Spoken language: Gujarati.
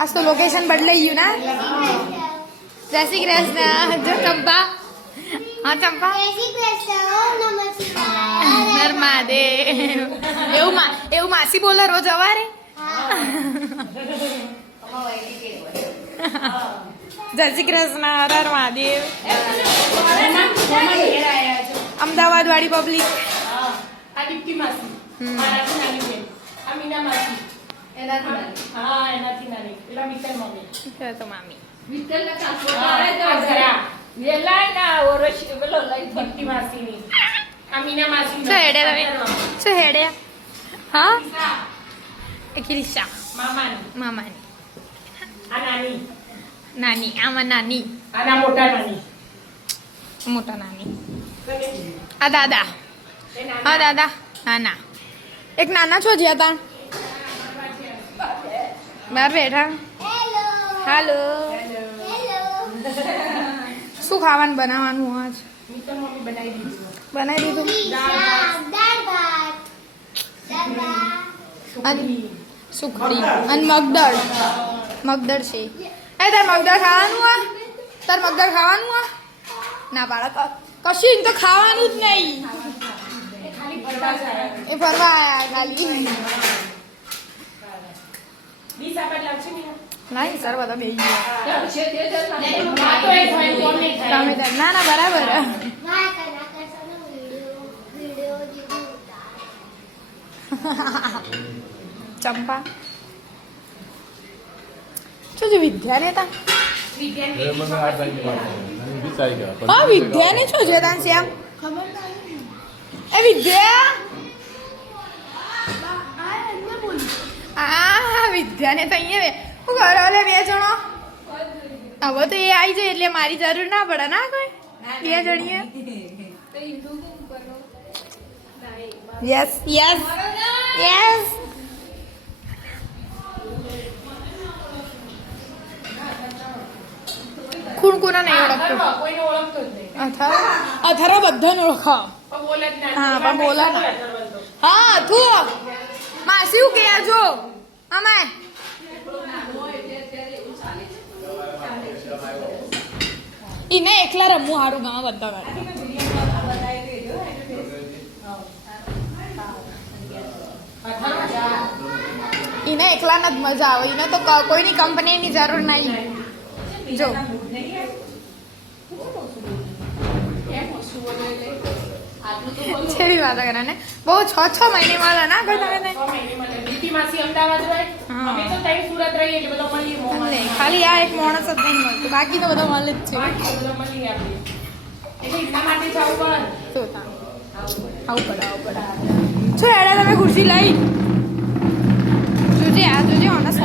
આજ તો લોકેશન બદલાઈ ગયું ના. જય શ્રી કૃષ્ણ. જો ચંપા. હા ચંપા. નર્મદે. એવું માસી બોલે રોજ અવારે. જય શ્રી કૃષ્ણ. હર મહાદેવ. અમદાવાદ વાળી પબ્લિક. તો મામી શું હેડે હા કિરીશા મામાની નાની આમાં નાની મોટા નાની આ દાદા હા દાદા નાના એક નાના છો જ્યાં તા બહાર બેઠા હાલો શું ખાવાનું બનાવવાનું આજ બનાવી દીધું સુખડી અને મગદળ છે એ તાર મગદળ ખાવાનું આ ના બાળક કશું તો ખાવાનું જ નહીં એ ફરવા આયા ખાલી નહીં સર બધા બે ના ના બરાબર ચંપા શું છે વિદ્યા ને તા હા વિદ્યા ને શું છે તા શ્યામ એ વિદ્યા આ વિદ્યા ને તો અહીંયા હું ઘરે ઓલે બે જણો હવે તો એ આવી જાય એટલે મારી જરૂર ના પડે ના કોઈ બે જણીએ યસ યસ યસ કોણ કોના નહીં ઓળખતો અથારો બધાને ઓળખો હા પણ બોલા ના હા તું માસી શું કે જો અમે ઈને એકલા રમવું સારું ગામ બધા ઈને એકલા જ મજા આવે ઈને તો કોઈની કંપનીની જરૂર નહીં જો છેવી વાત કરે ને બહુ 6 મહિને મળે ના કોઈ તમે ખાલી આ એક માણસ જ નહીં મળતું બાકી તો બધા મળે જ છે આવું પડે છો એડા તમે ખુરશી લઈ જોજે આ જોજે ઓનસ